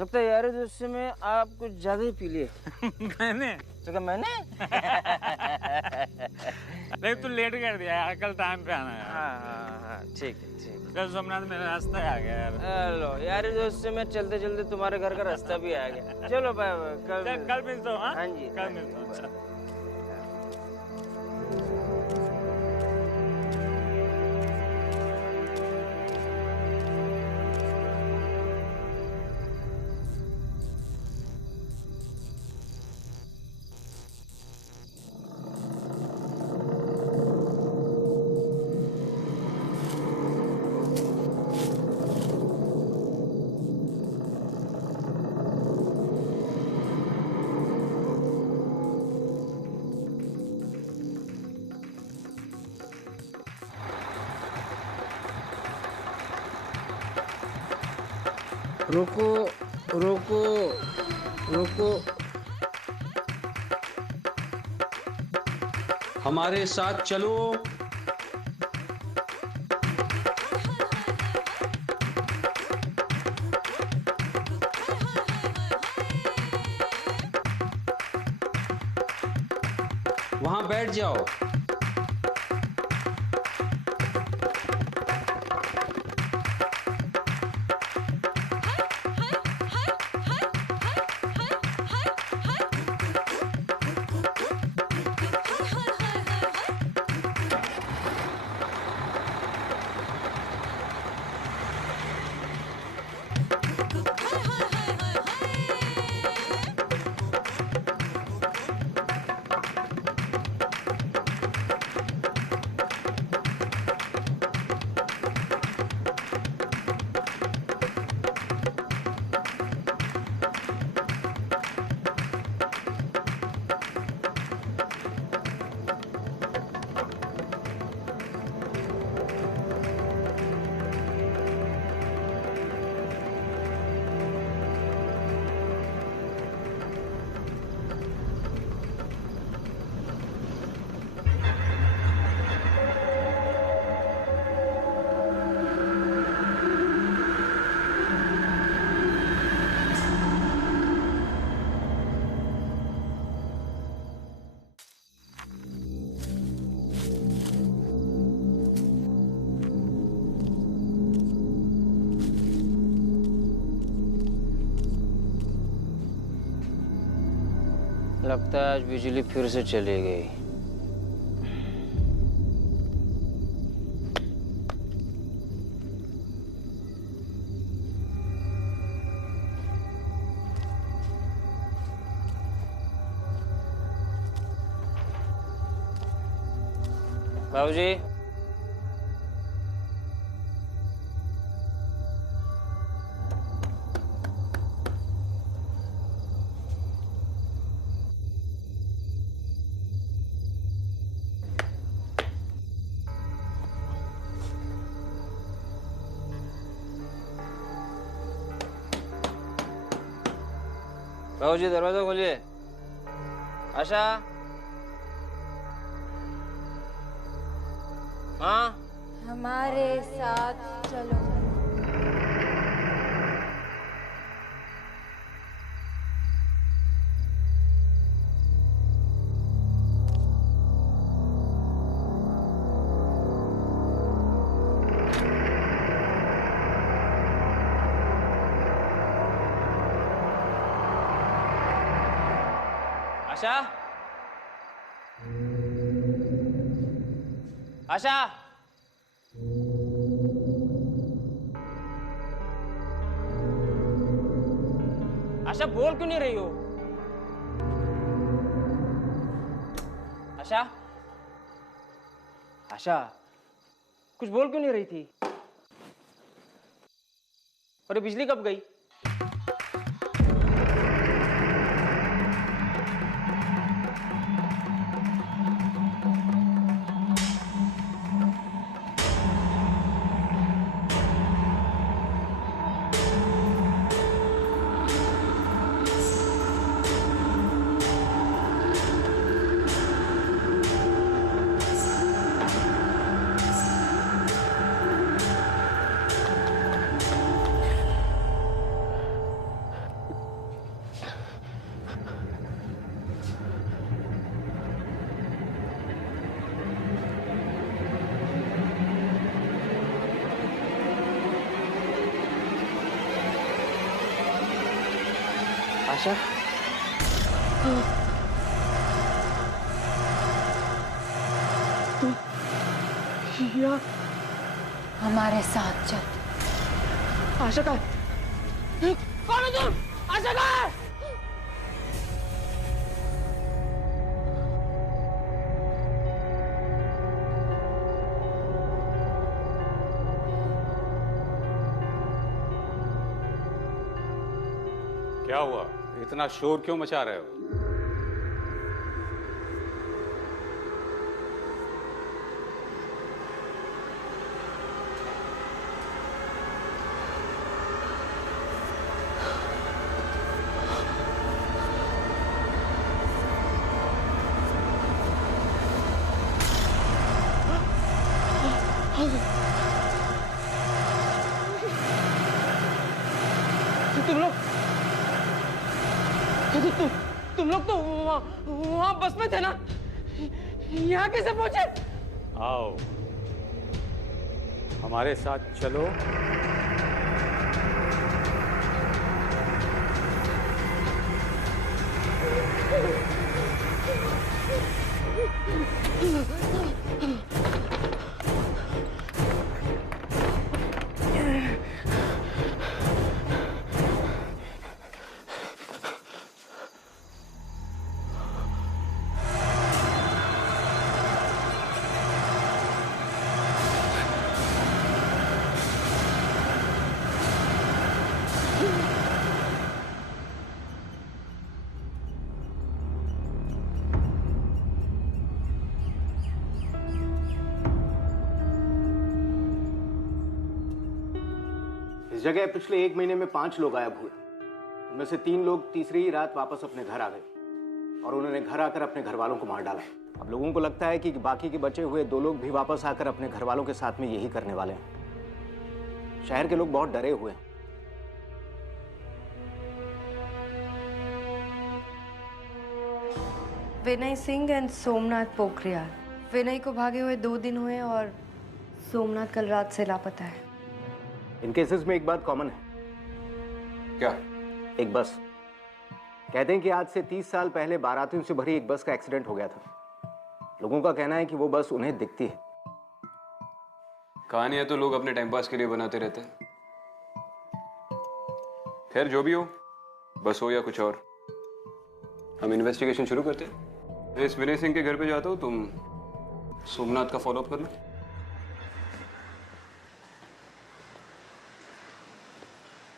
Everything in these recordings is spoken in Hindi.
लगता है यार दोस्त में आप कुछ ज्यादा ही पी लिए। मैंने तो क्या मैंने? देख तू लेट कर दिया यार, कल टाइम पे आना यार। हाँ ठीक है ठीक है। कल सोमनाथ मेरा रास्ता आ गया यार। हेलो यार दोस्त में चलते चलते तुम्हारे घर का रास्ता भी आ गया। चलो बाय कल मिलता हूँ। हाँ जी कल मिलता हूँ। अच्छा। रुको रुको रुको। हमारे साथ चलो। वहां बैठ जाओ। लगता है आज बिजली फिर से चली गई। बाबूजी बाबूजी दरवाजा खोलिए। आशा हाँ हमारे साथ चलो। आशा आशा आशा बोल क्यों नहीं रही हो? आशा आशा कुछ बोल क्यों नहीं रही थी? और ये बिजली कब गई? आशा हमारे साथ चल। आशा का कौन है तुम? आशा का क्या हुआ? इतना शोर क्यों मचा रहे हो? तुम लोग तो वहाँ बस में थे ना? यहाँ कैसे पहुंचे? आओ, हमारे साथ चलो। इस जगह पिछले 1 महीने में 5 लोग गायब हुए। उनमें से 3 लोग तीसरी ही रात वापस अपने घर आ गए और उन्होंने घर आकर अपने घर वालों को मार डाला। अब लोगों को लगता है कि बाकी के बचे हुए 2 लोग भी वापस आकर अपने घर वालों के साथ में यही करने वाले हैं। शहर के लोग बहुत डरे हुए हैं। विनय सिंह एंड सोमनाथ पोखरियाल। विनय को भागे हुए 2 दिन हुए और सोमनाथ कल रात से लापता है। इन केसेस में एक बात कॉमन है। क्या? एक बस। कहते हैं कि आज से 30 साल पहले बारातियों से भरी एक बस का एक्सीडेंट हो गया था। लोगों का कहना है कि वो बस उन्हें दिखती है। कहानियां तो लोग अपने टाइम पास के लिए बनाते रहते हैं। खैर जो भी हो, बस हो या कुछ और, हम इन्वेस्टिगेशन शुरू करते हैं। मैं इस विनय सिंह के घर पे जाता हूँ, तुम सोमनाथ का फॉलोअप करना।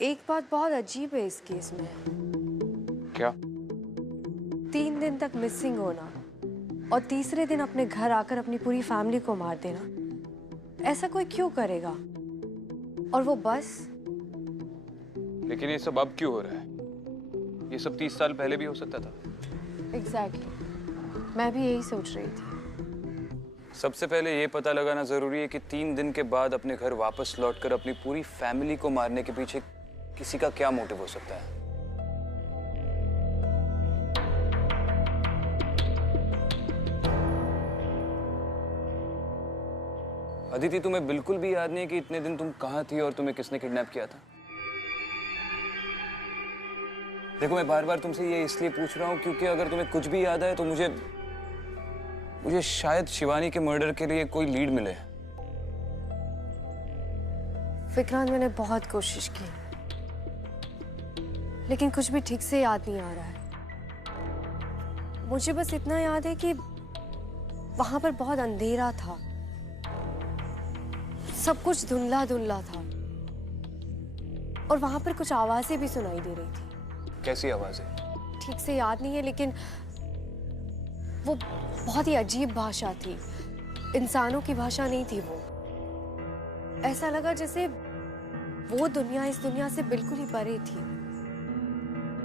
एक बात बहुत अजीब है इस केस में। क्या? 3 दिन तक मिसिंग होना और तीसरे दिन अपने घर आकर अपनी पूरी फैमिली को मार देना, ऐसा कोई क्यों करेगा? और वो बस। लेकिन ये सब अब क्यों हो रहा है? ये सब 30 साल पहले भी हो सकता था। एग्जैक्टली, मैं भी यही सोच रही थी। सबसे पहले ये पता लगाना जरूरी है कि 3 दिन के बाद अपने घर वापस लौटकर अपनी पूरी फैमिली को मारने के पीछे किसी का क्या मोटिव हो सकता है। अदिति, तुम्हें बिल्कुल भी याद नहीं कि इतने दिन तुम कहाँ थी और तुम्हें किसने किडनैप किया था? देखो, मैं बार बार तुमसे ये इसलिए पूछ रहा हूँ क्योंकि अगर तुम्हें कुछ भी याद आए तो मुझे शायद शिवानी के मर्डर के लिए कोई लीड मिले। विक्रांत, मैंने बहुत कोशिश की लेकिन कुछ भी ठीक से याद नहीं आ रहा है। मुझे बस इतना याद है कि वहां पर बहुत अंधेरा था, सब कुछ धुंधला धुंधला था और वहां पर कुछ आवाजें भी सुनाई दे रही थी। कैसी आवाजें? ठीक से याद नहीं है लेकिन वो बहुत ही अजीब भाषा थी, इंसानों की भाषा नहीं थी वो। ऐसा लगा जैसे वो दुनिया इस दुनिया से बिल्कुल ही परे थी।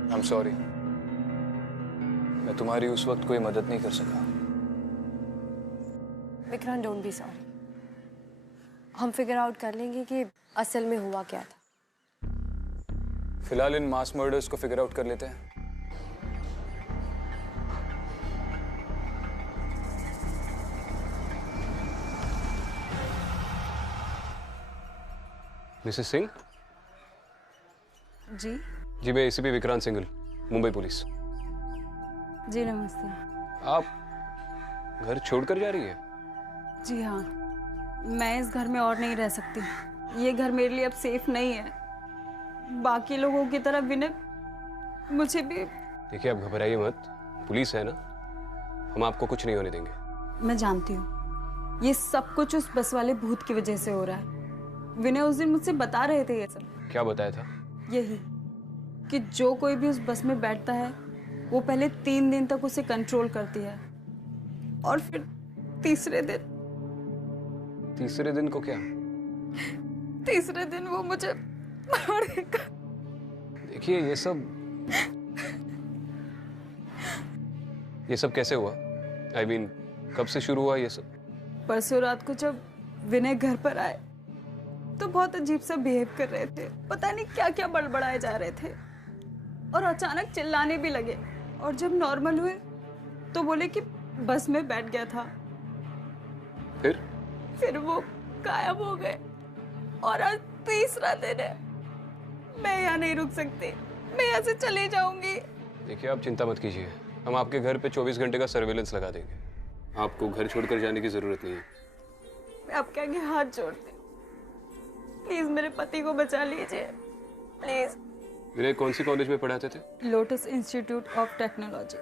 I'm sorry, मैं तुम्हारी उस वक्त कोई मदद नहीं कर सका। Vikrant, don't be sorry. हम फिगर आउट कर लेंगे कि असल में हुआ क्या था। फिलहाल इन मास मर्डर्स को फिगर आउट कर लेते हैं। मिसेस सिंह? जी? जी, मैं एसीपी विक्रांत सिंघल। मुंबई पुलिस। जी नमस्ते। आप घर छोड़कर जा रही है? जी हाँ, मैं इस घर में और नहीं रह सकती। ये घर मेरे लिए अब सेफ नहीं है। बाकी लोगों की तरह विनय मुझे भी। देखिए आप घबराइए मत, पुलिस है ना, हम आपको कुछ नहीं होने देंगे। मैं जानती हूँ ये सब कुछ उस बस वाले भूत की वजह से हो रहा है। विनय उस दिन मुझसे बता रहे थे ये सब। क्या बताया था? यही कि जो कोई भी उस बस में बैठता है वो पहले 3 दिन तक उसे कंट्रोल करती है और फिर तीसरे दिन को क्या? तीसरे दिन वो मुझे मारेगा। देखिए ये सब कैसे हुआ? I mean, कब से शुरू हुआ ये सब? परसों रात को जब विनय घर पर आए तो बहुत अजीब सा बिहेव कर रहे थे। पता नहीं क्या क्या बड़बड़ाए जा रहे थे और अचानक चिल्लाने भी लगे। और जब नॉर्मल हुए तो बोले कि बस में बैठ गया था। फिर वो गायब हो गए और आज तीसरा दिन है। मैं यहाँ नहीं रुक सकती, मैं यहाँ से चले जाऊंगी। देखिए आप चिंता मत कीजिए, हम आपके घर पे 24 घंटे का सर्वेलेंस लगा देंगे। आपको घर छोड़कर जाने की जरूरत नहीं है। मैं आपके आगे हाथ जोड़ती हूँ, प्लीज मेरे पति को बचा लीजिए, प्लीज। विनय कौन सी कॉलेज में पढ़ाते थे? Lotus institute of technology.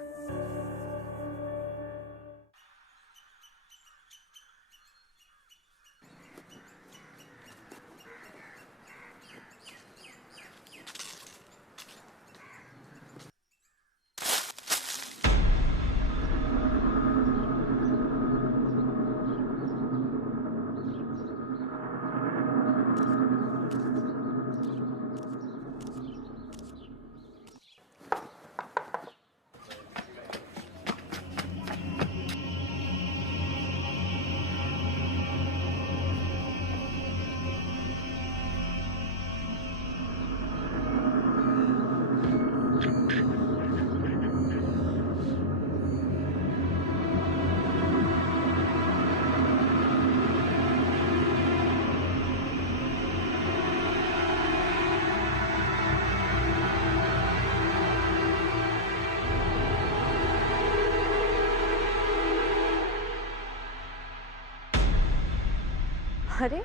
अरे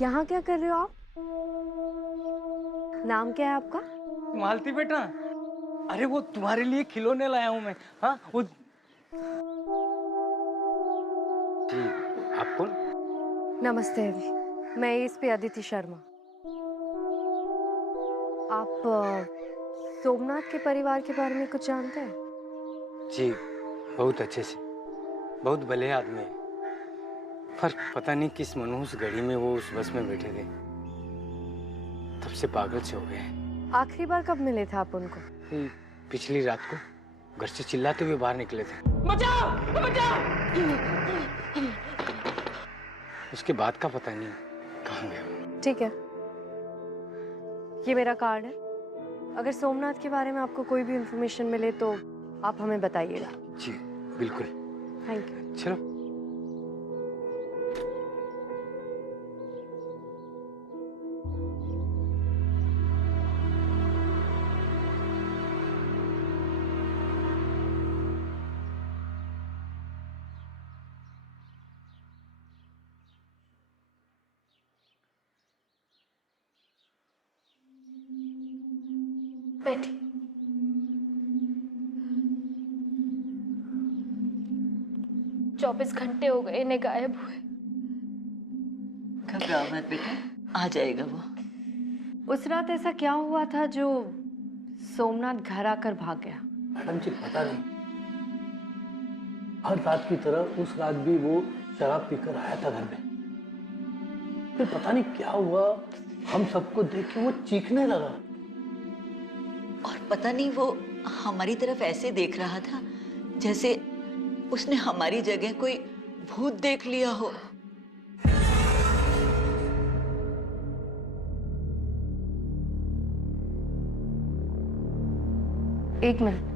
यहाँ क्या कर रहे हो आप? नाम क्या है आपका? मालती बेटा, अरे वो तुम्हारे लिए खिलौने लाया हूँ मैं। हाँ वो जी, आप कौन? नमस्ते अभी, मैं एसपी अदिति शर्मा। आप सोमनाथ के परिवार के बारे में कुछ जानते हैं? जी बहुत अच्छे से, बहुत भले आदमी है, पर पता नहीं किस मनहूस घड़ी में वो उस बस में बैठे थे, तब से पागल से हो गए। आखिरी बार कब मिले थे आप उनको? पिछली रात को घर से चिल्लाते हुए बाहर निकले थे। बचाओ बचाओ। उसके बाद का पता नहीं कहाँ गए। ठीक है, ये मेरा कार्ड है। अगर सोमनाथ के बारे में आपको कोई भी इंफॉर्मेशन मिले तो आप हमें बताइएगा। जी बिल्कुल। Thank you. चलो। बैठी। 24 घंटे हो गए इन्हें गायब हुए। घबराओ मत बेटा, आ जाएगा वो। उस रात ऐसा क्या हुआ था जो सोमनाथ घर आकर भाग गया? मैडम जी पता नहीं, हर रात की तरह उस रात भी वो शराब पीकर आया था घर में। फिर पता नहीं क्या हुआ, हम सबको देख के वो चीखने लगा। और पता नहीं वो हमारी तरफ ऐसे देख रहा था जैसे उसने हमारी जगह कोई भूत देख लिया हो। एक मिनट।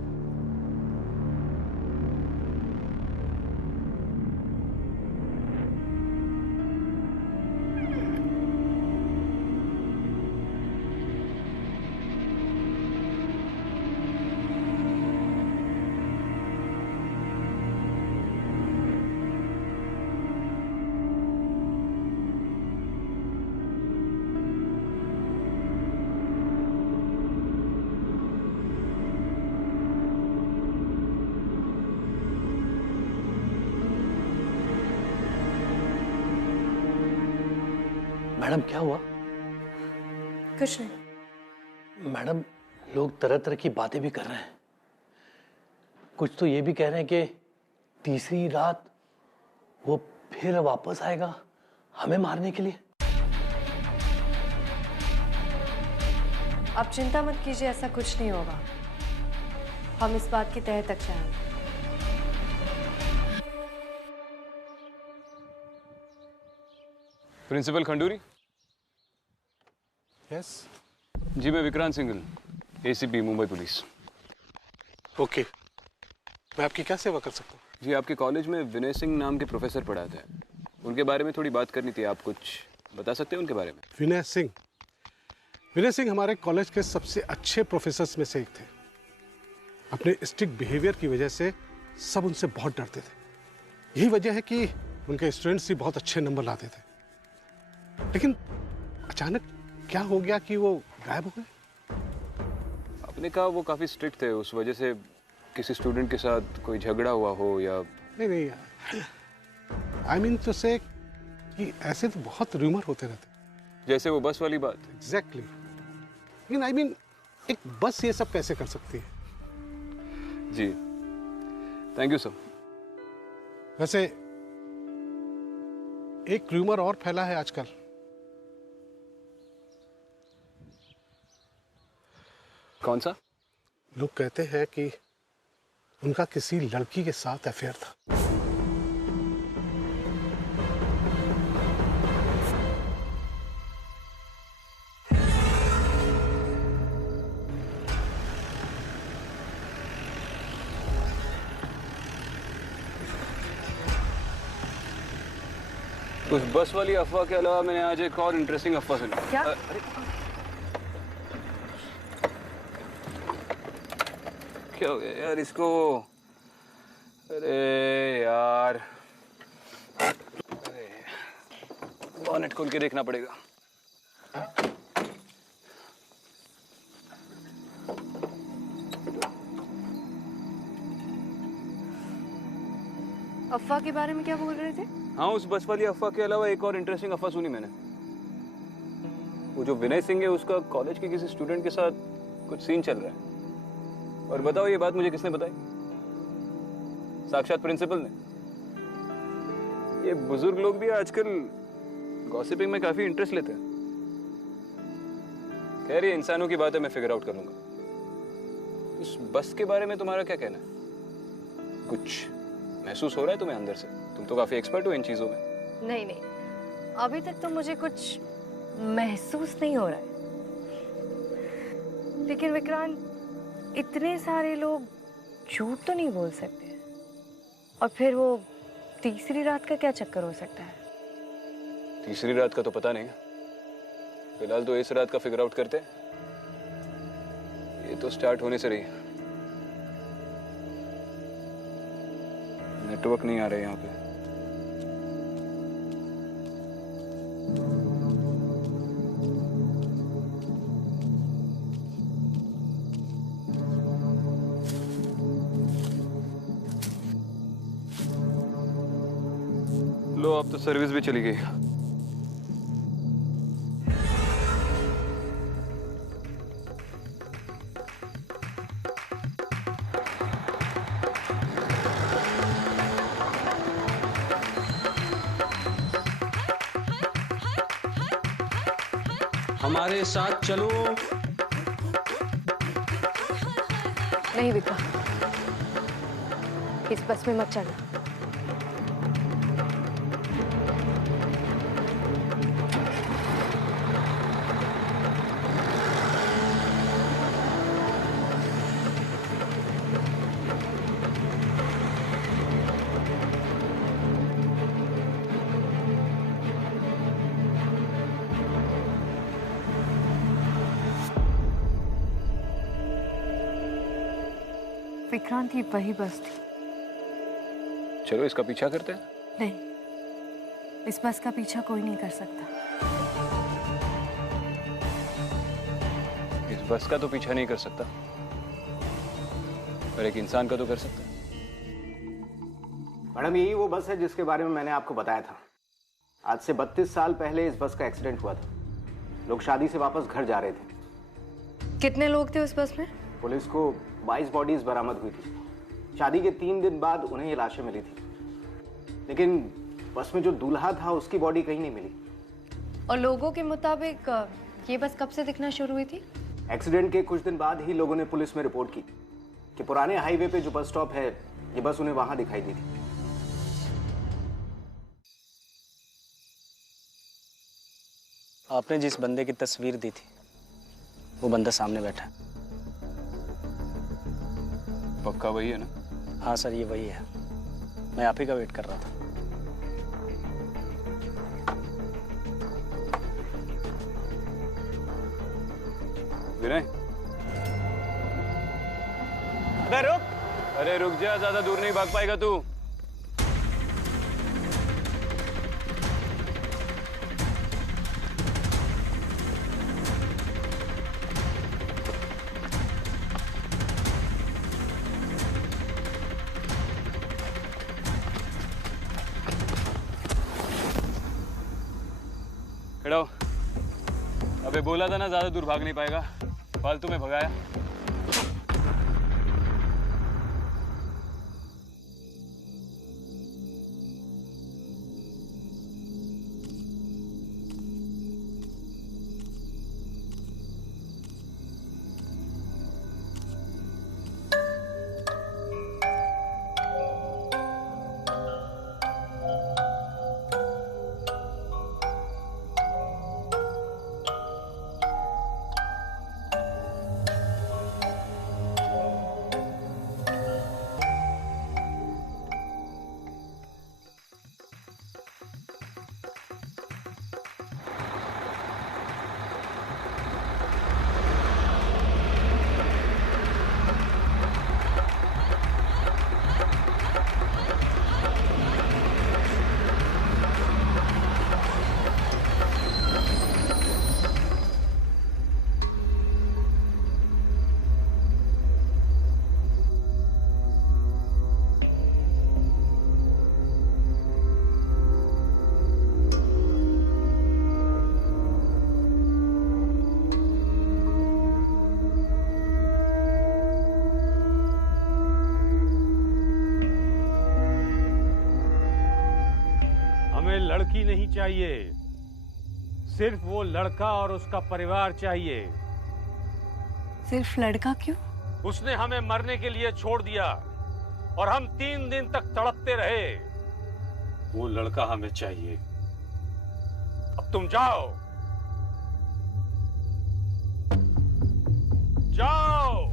मैडम क्या हुआ? कुछ नहीं। मैडम, लोग तरह तरह की बातें भी कर रहे हैं। कुछ तो ये भी कह रहे हैं कि तीसरी रात वो फिर वापस आएगा हमें मारने के लिए। आप चिंता मत कीजिए, ऐसा कुछ नहीं होगा। हम इस बात की तह तक जाएंगे। प्रिंसिपल खंडूरी। यस। जी मैं Vikrant Singhal, ACP Mumbai police. Okay, मैं आपकी क्या सेवा कर सकता हूँ? जी आपके कॉलेज में विनय सिंह नाम के प्रोफेसर पढ़ाते हैं, उनके बारे में थोड़ी बात करनी थी। आप कुछ बता सकते हैं उनके बारे में? विनय सिंह? विनय सिंह हमारे कॉलेज के सबसे अच्छे प्रोफेसर्स में से एक थे। अपने स्ट्रिक्ट बिहेवियर की वजह से सब उनसे बहुत डरते थे। यही वजह है कि उनके स्टूडेंट्स भी बहुत अच्छे नंबर लाते थे। लेकिन अचानक क्या हो गया कि वो गायब हो गए? आपने कहा वो काफ़ी स्ट्रिक्ट थे, उस वजह से किसी स्टूडेंट के साथ कोई झगड़ा हुआ हो या? नहीं, आई मीन तो से कि ऐसे तो बहुत रूमर होते रहते, जैसे वो बस वाली बात। एग्जैक्टली। लेकिन आई मीन एक बस ये सब कैसे कर सकती है? जी थैंक यू सर। वैसे एक रूमर और फैला है आजकल। कौन सा? लोग कहते हैं कि उनका किसी लड़की के साथ अफेयर था। उस बस वाली अफवाह के अलावा मैंने आज एक और इंटरेस्टिंग अफवाह सुनी। क्या? क्या हो गया यार इसको? अरे यार, अरे बॉनेट खोल के देखना पड़ेगा। अफवाह के बारे में क्या बोल रहे थे? हाँ, उस बस वाली अफवाह के अलावा एक और इंटरेस्टिंग अफवाह सुनी मैंने। वो जो विनय सिंह है उसका कॉलेज के किसी स्टूडेंट के साथ कुछ सीन चल रहा है। और बताओ ये बात मुझे किसने बताई? साक्षात प्रिंसिपल ने। ये बुजुर्ग लोग भी आजकल गॉसिपिंग में काफी इंटरेस्ट लेते हैं। कह रही है इंसानों की बातें मैं फिगर आउट करूंगा। उस बस के बारे में तुम्हारा क्या कहना है? कुछ महसूस हो रहा है तुम्हें अंदर से? तुम तो काफी एक्सपर्ट हो इन चीजों में। नहीं, अभी तक तो मुझे कुछ महसूस नहीं हो रहा है। लेकिन विक्रांत, इतने सारे लोग झूठ तो नहीं बोल सकते। और फिर वो तीसरी रात का क्या चक्कर हो सकता है? तीसरी रात का तो पता नहीं। फिलहाल तो इस रात का फिगर आउट करते हैं। ये तो स्टार्ट होने से रही है। नेटवर्क नहीं आ रहा है यहाँ पे। लो, अब तो सर्विस भी चली गई। हमारे साथ चलो। नहीं विक्रांत, इस बस में मत चलना। विक्रांत, ये वही बस थी। चलो इसका पीछा करते हैं। नहीं, इस बस का पीछा कोई नहीं कर सकता। इस बस का तो पीछा नहीं कर सकता, पर एक इंसान का तो कर सकता है। मैडम, यही वो बस है जिसके बारे में मैंने आपको बताया था। आज से 32 साल पहले इस बस का एक्सीडेंट हुआ था। लोग शादी से वापस घर जा रहे थे। कितने लोग थे उस बस में? पुलिस को 22 बॉडीज बरामद हुई थी। शादी के 3 दिन बाद उन्हें ये लाशें मिली थी, लेकिन बस में जो दूल्हा था उसकी बॉडी कहीं नहीं मिली। और लोगों के मुताबिक ये बस कब से दिखना शुरू हुई थी? एक्सीडेंट के कुछ दिन बाद ही लोगों ने पुलिस में रिपोर्ट की कि पुराने हाईवे पे जो बस स्टॉप है, ये बस उन्हें वहां दिखाई दी थी। आपने जिस बंदे की तस्वीर दी थी, वो बंदा सामने बैठा है। पक्का वही है ना? हाँ सर, ये वही है। मैं आप ही का वेट कर रहा था। विनय, अबे रुक! अरे रुक जा, ज्यादा दूर नहीं भाग पाएगा तू। खड़ा हो। अबे बोला था ना, ज्यादा दूर भाग नहीं पाएगा। फालतू में भगाया। लड़की नहीं चाहिए, सिर्फ वो लड़का और उसका परिवार चाहिए। सिर्फ लड़का क्यों? उसने हमें मरने के लिए छोड़ दिया और हम 3 दिन तक तड़पते रहे। वो लड़का हमें चाहिए। अब तुम जाओ, जाओ।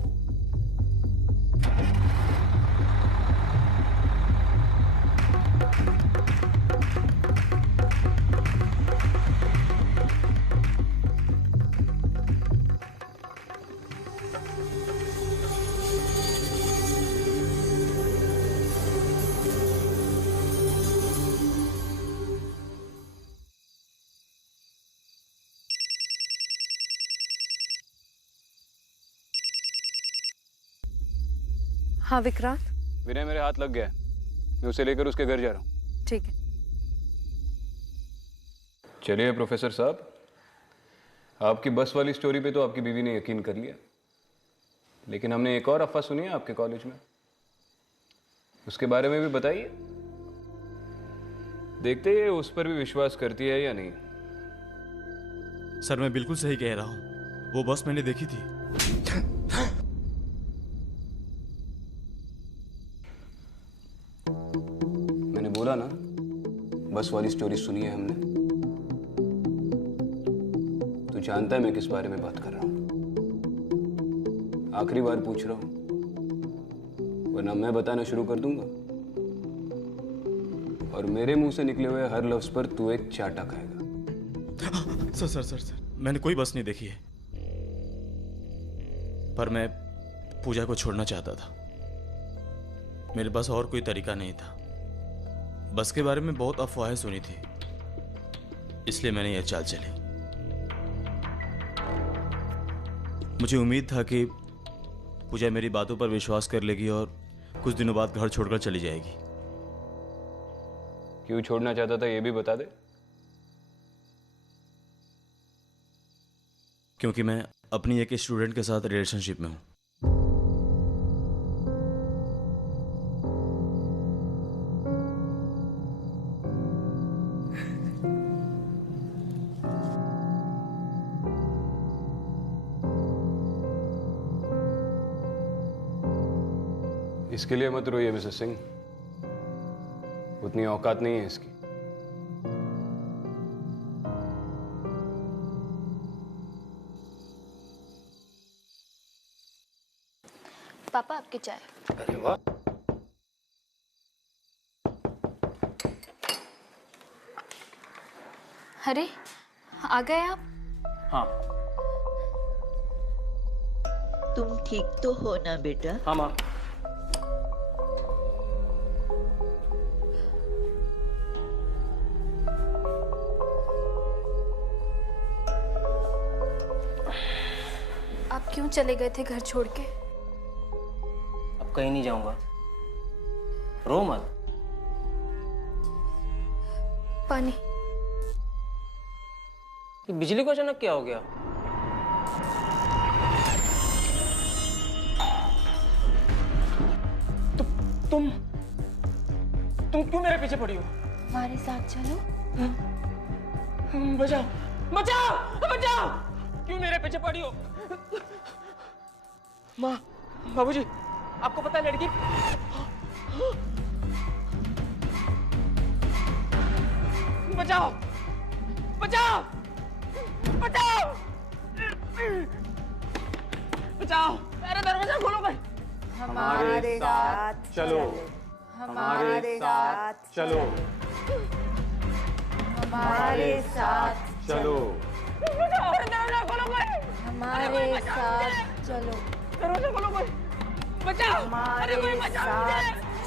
हाँ विक्रांत। विनय, मेरे हाथ लग गया है। मैं उसे लेकर उसके घर जा रहा हूँ। ठीक है। चलिए प्रोफेसर साहब, आपकी बस वाली स्टोरी पे तो आपकी बीवी ने यकीन कर लिया, लेकिन हमने एक और अफवाह सुनी है आपके कॉलेज में। उसके बारे में भी बताइए। देखते हैं उस पर भी विश्वास करती है या नहीं। सर, मैं बिल्कुल सही कह रहा हूँ। वो बस मैंने देखी थी। मैंने बोला ना, बस वाली स्टोरी सुनी है हमने। तू जानता है मैं किस बारे में बात कर रहा हूं। आखिरी बार पूछ रहा हूं, वरना मैं बताना शुरू कर दूंगा और मेरे मुंह से निकले हुए हर लफ्ज पर तू एक चाटा खाएगा। सर, मैंने कोई बस नहीं देखी है, पर मैं पूजा को छोड़ना चाहता था। मेरे पास और कोई तरीका नहीं था। बस के बारे में बहुत अफवाहें सुनी थी, इसलिए मैंने यह चाल चली। मुझे उम्मीद था कि पूजा मेरी बातों पर विश्वास कर लेगी और कुछ दिनों बाद घर छोड़कर चली जाएगी। क्यों छोड़ना चाहता था ये भी बता दे। क्योंकि मैं अपनी एक स्टूडेंट के साथ रिलेशनशिप में हूँ। इसके लिए मत रोइए मिसेस सिंह, उतनी औकात नहीं है इसकी। पापा आपकी चाय। अरे वाह। अरे आ गए आप? हाँ। तुम ठीक तो हो ना बेटा? हाँ माँ। आप क्यों चले गए थे घर छोड़ के? अब कहीं नहीं जाऊंगा, रो मत। पानी। ये बिजली को अचानक क्या हो गया? तुम क्यों मेरे पीछे पड़ी हो? हमारे साथ चलो। बचाओ बचाओ बचाओ! क्यों मेरे पीछे पड़ी हो? माँ, बाबूजी, आपको पता है लड़की? बचाओ बचाओ बचाओ बचाओ! अरे दरवाजा खोलो भाई। हमारे साथ चलो, हमारे साथ चलो, हमारे साथ चलो, दरवाजा खोलो भाई। हमारे साथ चलो। दरवाजा खोलो भाई। बचाओ! अरे कोई बचाओ मुझे!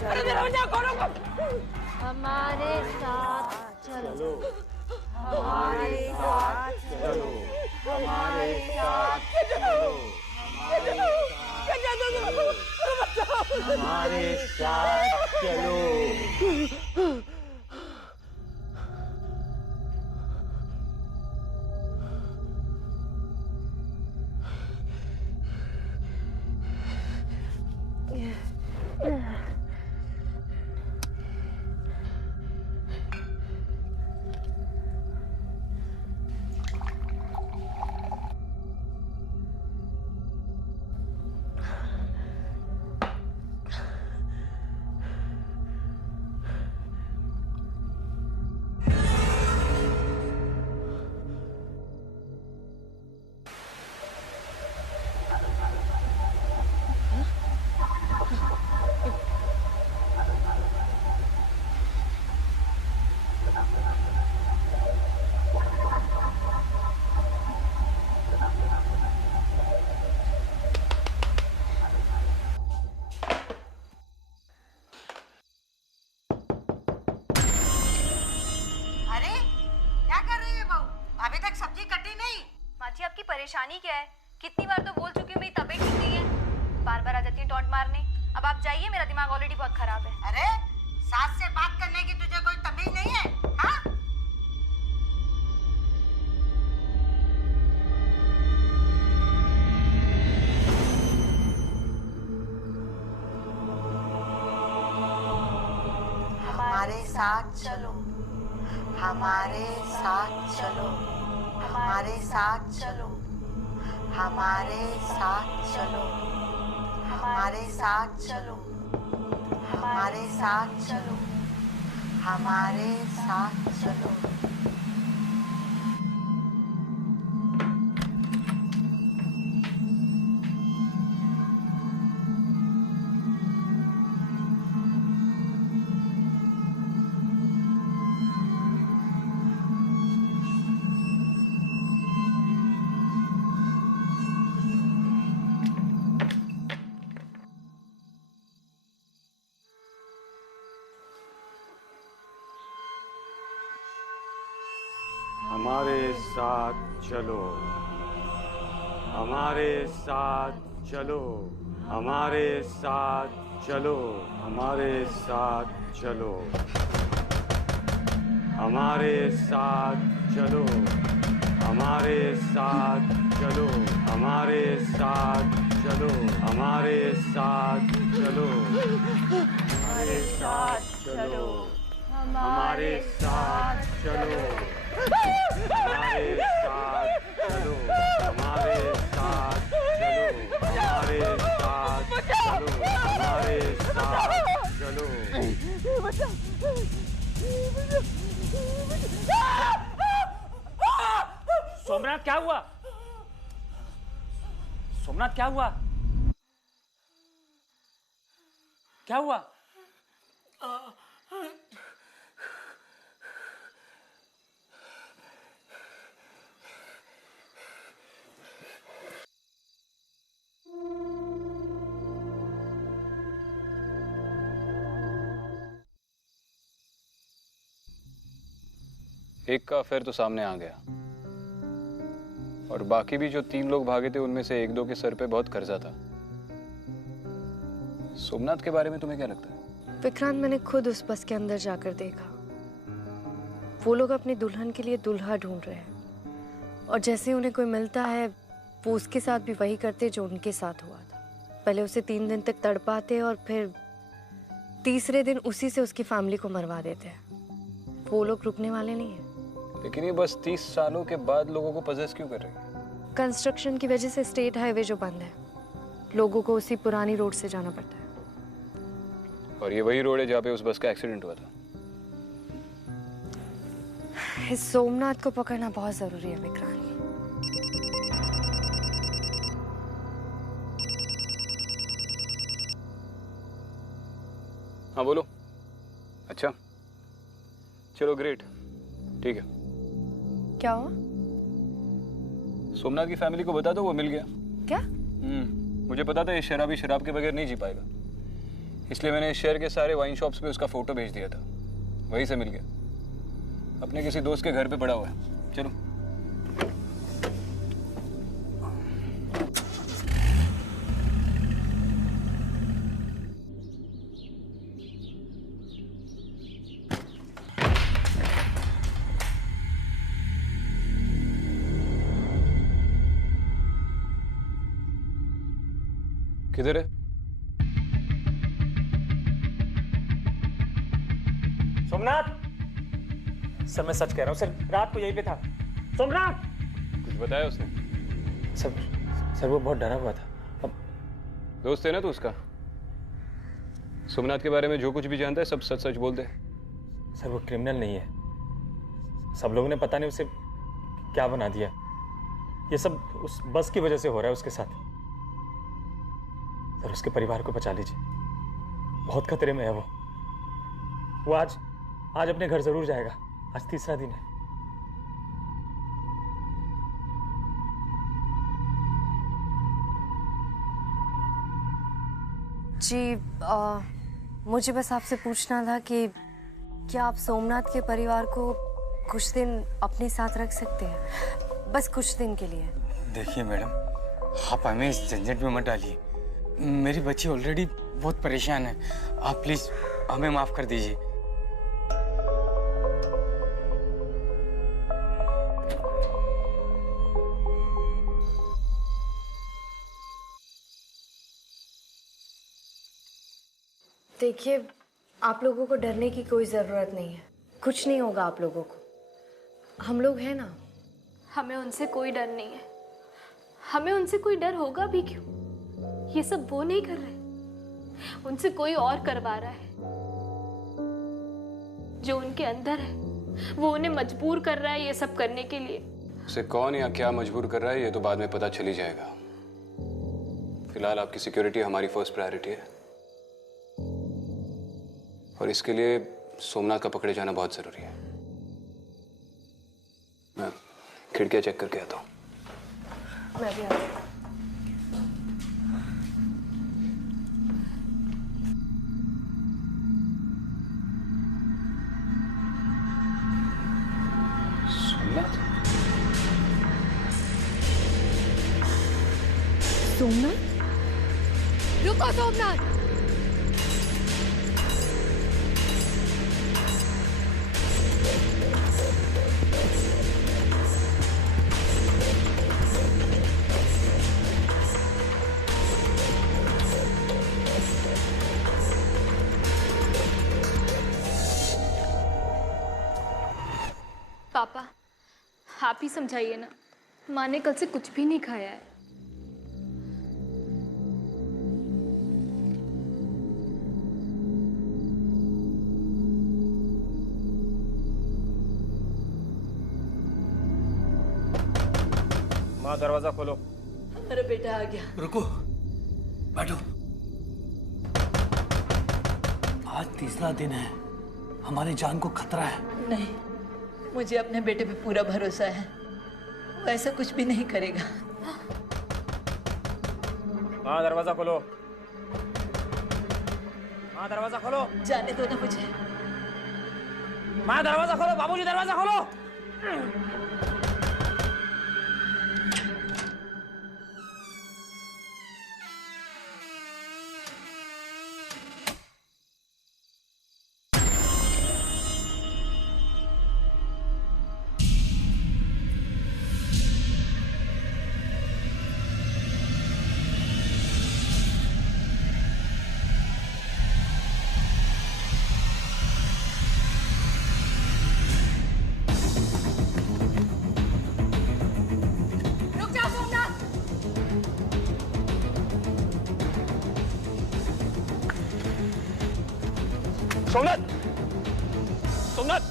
अरे दरवाजा खोलो भाई। हमारे साथ चलो। हमारे साथ चलो। हमारे साथ चलो। हमारे साथ चलो। आपकी परेशानी क्या है? कितनी बार तो बोल चुकी हूँ मेरी तबीयत ठीक नहीं है, बार बार आ जाती है टॉन्ट मारने। अब आप जाइए, मेरा दिमाग ऑलरेडी बहुत खराब है। अरे सास से बात करने की तुझे कोई तमीज नहीं है? हाँ? हमारे साथ चलो, हमारे साथ चलो, हमारे साथ चलो, हमारे साथ चलो, हमारे साथ चलो, हमारे साथ चलो, हमारे साथ चलो। हमारे साथ चलो, हमारे साथ चलो, हमारे साथ चलो, हमारे साथ चलो, हमारे साथ चलो, हमारे साथ चलो हमारे साथ चलो हमारे साथ चलो हमारे साथ चलो हमारे साथ चलो हमारे साथ चलो हमारे साथ चलो हमारे साथ चलो हमारे साथ चलो सोमनाथ क्या हुआ? सोमनाथ क्या हुआ? क्या हुआ? एक का अफेयर तो सामने आ गया और बाकी भी जो 3 लोग भागे थे उनमें से 1-2 के सर पे बहुत कर्जा था। सोमनाथ के बारे में तुम्हें क्या लगता है? विक्रांत, मैंने खुद उस बस के अंदर जाकर देखा। वो लोग अपनी दुल्हन के लिए दूल्हा ढूंढ रहे हैं और जैसे उन्हें कोई मिलता है वो उसके साथ भी वही करते जो उनके साथ हुआ था। पहले उसे 3 दिन तक तड़पाते और फिर तीसरे दिन उसी से उसकी फैमिली को मरवा देते हैं। वो लोग रुकने वाले नहीं हैं। लेकिन ये बस 30 सालों के बाद लोगों को पजेस क्यों कर रही है? कंस्ट्रक्शन की वजह से स्टेट हाईवे जो बंद है, लोगों को उसी पुरानी रोड से जाना पड़ता है। और ये वही रोड है जहाँ पे उस बस का एक्सीडेंट हुआ था। इस सोमनाथ को पकड़ना बहुत जरूरी है विक्रांत। हाँ बोलो। अच्छा चलो ग्रेट, ठीक है। क्या हुआ? सोमनाथ की फैमिली को बता दो वो मिल गया। क्या? मुझे पता था ये शराबी शराब के बगैर नहीं जी पाएगा, इसलिए मैंने इस शहर के सारे वाइन शॉप्स पे उसका फोटो भेज दिया था, वहीं से मिल गया। अपने किसी दोस्त के घर पे पड़ा हुआ है। चलो। किधर है? सोमनाथ, सर मैं सच कह रहा हूँ सर, रात को यहीं पे था। सोमनाथ! कुछ बताया उसने? सर वो बहुत डरा हुआ था। अब दोस्त है ना तू उसका? सोमनाथ के बारे में जो कुछ भी जानता है सब सच सच बोल दे। सर वो क्रिमिनल नहीं है, सब लोगों ने पता नहीं उसे क्या बना दिया। ये सब उस बस की वजह से हो रहा है उसके साथ। सर उसके परिवार को बचा लीजिए, बहुत खतरे में है वो आज अपने घर जरूर जाएगा। आज 3रा दिन है। जी मुझे बस आपसे पूछना था कि क्या आप सोमनाथ के परिवार को कुछ दिन अपने साथ रख सकते हैं, बस कुछ दिन के लिए? देखिए मैडम, आप हमें इस झंझट में मत डालिए। मेरी बच्ची ऑलरेडी बहुत परेशान है। आप प्लीज हमें माफ कर दीजिए। देखिए, आप लोगों को डरने की कोई जरूरत नहीं है। कुछ नहीं होगा आप लोगों को। हम लोग हैं ना। हमें उनसे कोई डर नहीं है। हमें उनसे कोई डर होगा भी क्यों? ये सब वो नहीं कर रहे, उनसे कोई और करवा रहा है। जो उनके अंदर है वो उन्हें मजबूर कर रहा है ये सब करने के लिए। उसे कौन या क्या मजबूर कर रहा है ये तो बाद में पता चल ही जाएगा। फिलहाल आपकी सिक्योरिटी हमारी फर्स्ट प्रायोरिटी है और इसके लिए सोमनाथ का पकड़े जाना बहुत जरूरी है। मैं खिड़कियां चेक करके आता हूँ। मैं भी आती हूँ। सोमनाथ, रुको सोमनाथ। पापा आप ही समझाइए ना, माँ ने कल से कुछ भी नहीं खाया है। माँ दरवाजा खोलो। अरे बेटा आ गया। रुको, बैठो। आज तीसरा दिन है, हमारी जान को खतरा है। नहीं, मुझे अपने बेटे पे पूरा भरोसा है, वो ऐसा कुछ भी नहीं करेगा। माँ दरवाजा खोलो। माँ दरवाजा खोलो। जाने दो ना मुझे। माँ दरवाजा खोलो, बाबूजी दरवाजा खोलो। सोमनाथ, सोमनाथ,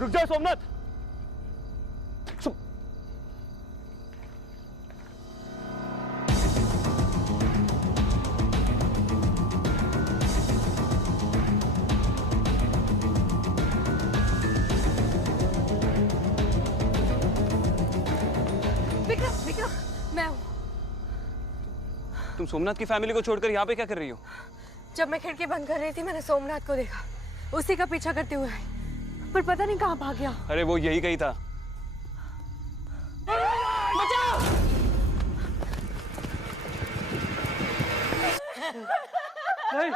रुक जाओ सोमनाथ। विक्रम, विक्रम, मैं हूँ। तुम सोमनाथ की फैमिली को छोड़कर यहाँ पे क्या कर रही हो? जब मैं खिड़की बंद कर रही थी, मैंने सोमनाथ को देखा, उसी का पीछा करते हुए आई, पर पता नहीं कहाँ भाग गया। अरे वो यही कहीं था। बचाओ! नहीं,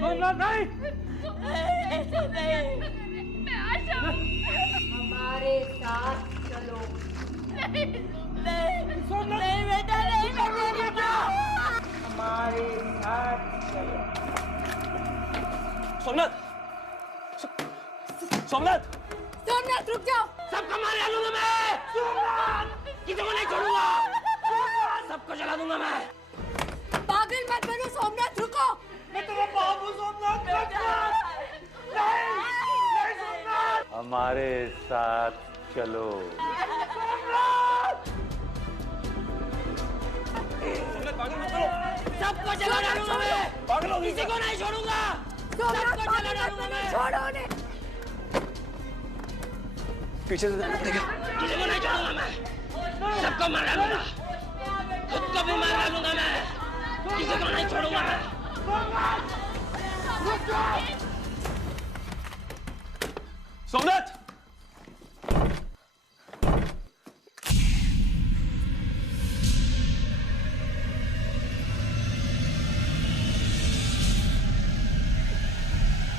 सोमनाथ नहीं। मैं आ जाऊंगी। हमारे साथ चलो। नहीं, नहीं, नहीं बेटा, नहीं, हमारे साथ चलो। सोमनाथ, सोमनाथ, सोमनाथ रुक जाओ। सबको मार डालूंगा मैं। किसी को नहीं छोड़ूंगा। सबको जला दूंगा मैं। पागल मत बनो सोमनाथ, रुको। मैं तेरा बाप हूँ सोमनाथ। नहीं, नहीं सोमनाथ। हमारे साथ चलो। सबको जला डालूंगा मैं। किसी को नहीं छोड़ूंगा। सबको जला डालूंगा मैं। छोड़ो उन्हें। पीछे से जाना पड़ेगा। किसी को नहीं छोड़ूंगा मैं। सबको मार डालूंगा। खुद को भी मार डालूंगा मैं। किसी को नहीं छोड़ूंगा मैं। सोमनाथ,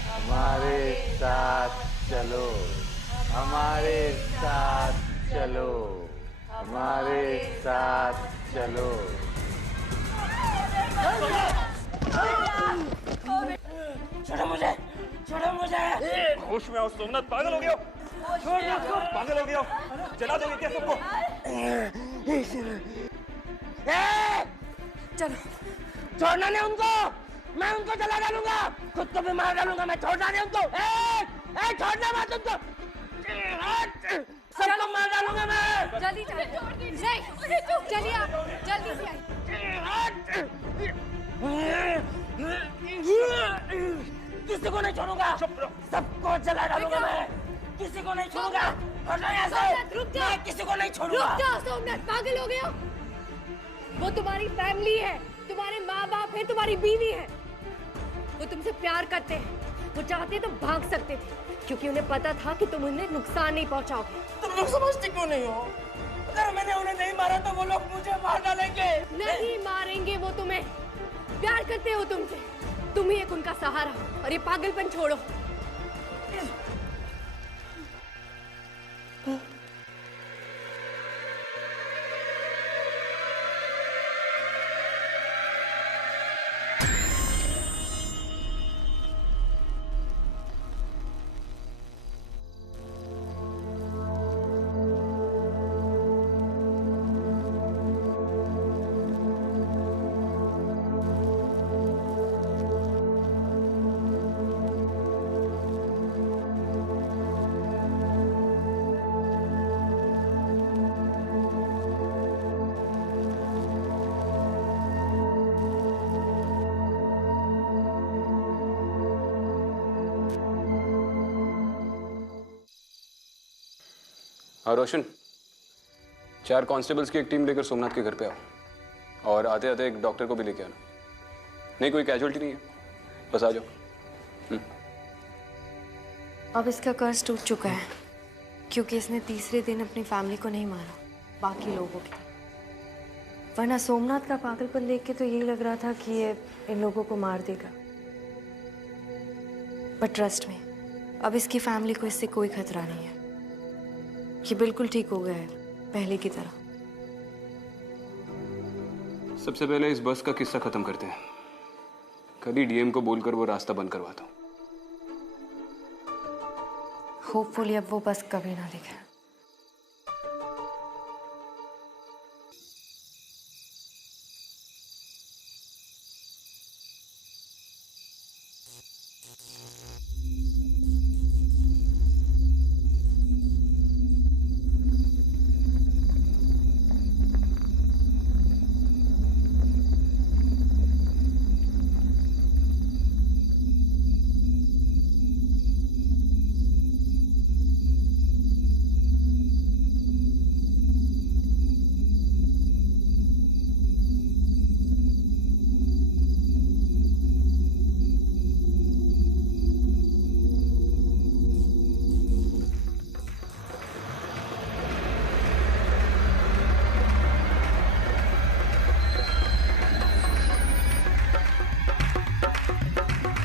हमारे साथ चलो। हमारे साथ चलो। हमारे साथ चलो। छोड़ो मुझे। छोड़ो मुझे। होश में आओ सोमनाथ, पागल हो गया हो। छोड़ दो। पागल हो गया हो। जला दोगे क्या सबको? चलो, छोड़ना नहीं उनको। मैं उनको जला डालूंगा। खुद को भी मार डालूंगा मैं। छोड़ना नहीं उनको। छोड़ना मत उनको। सबको मार डालूंगा मैं। जल्दी चलो। नहीं, चलिए आप, जल्दी से आइए। किसी को नहीं छोड़ूंगा। सबको जला डालूंगा मैं। किसी को नहीं छोड़ूंगा। सोमनाथ रुक जाओ। मैं किसी को नहीं छोड़ूंगा। रुक जाओ सोमनाथ, पागल हो गए हो? वो तुम्हारी फैमिली है, तुम्हारे माँ बाप है, तुम्हारी बीवी है। वो तुमसे प्यार करते हैं। वो चाहते तो भाग सकते थे, क्योंकि उन्हें पता था कि तुम उन्हें नुकसान नहीं पहुंचाओगे। तुम लोग समझते क्यों नहीं हो? अगर मैंने उन्हें नहीं मारा तो वो लोग मुझे मार डालेंगे। नहीं मारेंगे वो तुम्हें। प्यार करते हो तुमसे। तुम ही एक उनका सहारा, और ये पागलपन छोड़ो। हाँ रोशन, 4 कांस्टेबल्स की एक टीम लेकर सोमनाथ के घर पे आओ और आते आते एक डॉक्टर को भी लेके आना। नहीं, कोई कैजुअल्टी नहीं है, बस आ जाओ। अब इसका कर्ज टूट चुका है क्योंकि इसने तीसरे दिन अपनी फैमिली को नहीं मारा, बाकी लोगों की। वरना सोमनाथ का पागलपन देख के तो यही लग रहा था कि ये इन लोगों को मार देगा। बट ट्रस्ट में, अब इसकी फैमिली को इससे कोई खतरा नहीं है। ये बिल्कुल ठीक हो गया है, पहले की तरह। सबसे पहले इस बस का किस्सा खत्म करते हैं। कल ही डीएम को बोलकर वो रास्ता बंद करवाता हूँ। होपफुली अब वो बस कभी ना दिखे।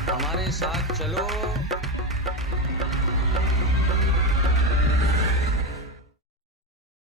हमारे साथ चलो।